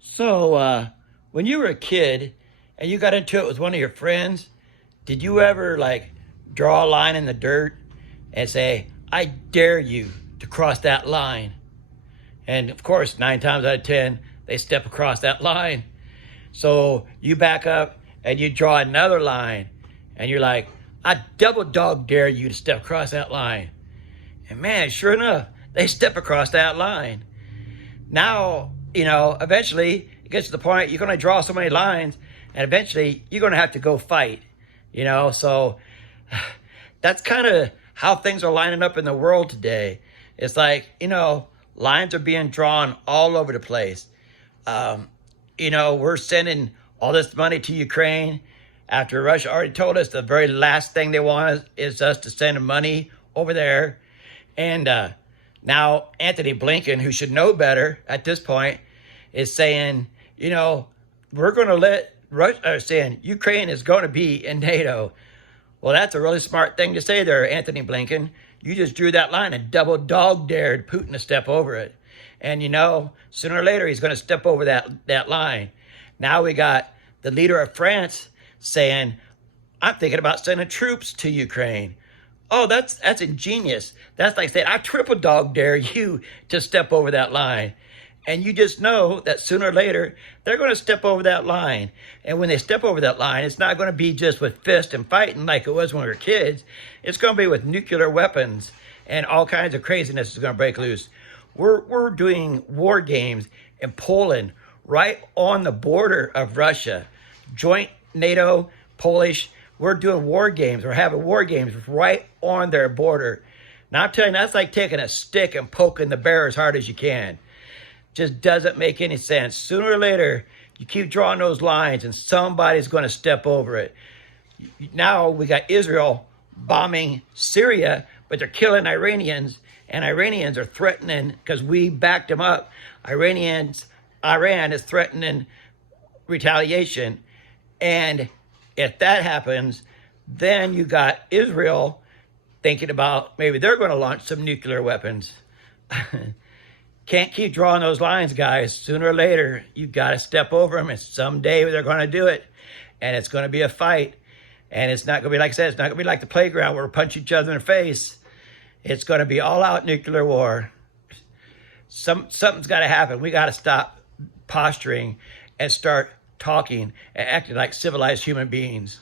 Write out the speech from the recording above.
So, when you were a kid and you got into it with one of your friends, did you ever like draw a line in the dirt and say, I dare you to cross that line? And of course, 9 times out of 10, they step across that line. So you back up and you draw another line and you're like, I double dog dare you to step across that line. And man, sure enough, they step across that line. Now, eventually it gets to the point you're going to draw so many lines and eventually you're going to have to go fight, So that's kind of how things are lining up in the world today. It's like, lines are being drawn all over the place. We're sending all this money to Ukraine after Russia already told us the very last thing they want is us to send money over there. And now Anthony Blinken, who should know better at this point, is saying, we're going to let Russia, saying Ukraine is going to be in NATO. Well, that's a really smart thing to say there, Anthony Blinken. You just drew that line and double dog dared Putin to step over it. And sooner or later, he's going to step over that line. Now we got the leader of France saying, I'm thinking about sending troops to Ukraine. Oh, that's ingenious. That's like saying, I triple dog dare you to step over that line. And you just know that sooner or later, they're going to step over that line. And when they step over that line, it's not going to be just with fist and fighting like it was when we were kids. It's going to be with nuclear weapons and all kinds of craziness is going to break loose. We're doing war games in Poland, right on the border of Russia. Joint NATO, Polish, we're doing war games. We're having war games right on their border. Now I'm telling you, that's like taking a stick and poking the bear as hard as you can. Just doesn't make any sense. Sooner or later, you keep drawing those lines and somebody's going to step over it. Now we got Israel bombing Syria, but they're killing Iranians, and Iranians are threatening, because we backed them up, Iran is threatening retaliation. And if that happens, then you got Israel thinking about maybe they're going to launch some nuclear weapons. Can't keep drawing those lines, guys. Sooner or later, you got to step over them, and someday they're going to do it, and it's going to be a fight. And it's not going to be, like I said, it's not going to be like the playground where we punch each other in the face. It's going to be all-out nuclear war. Something's got to happen. We got to stop posturing and start talking and acting like civilized human beings.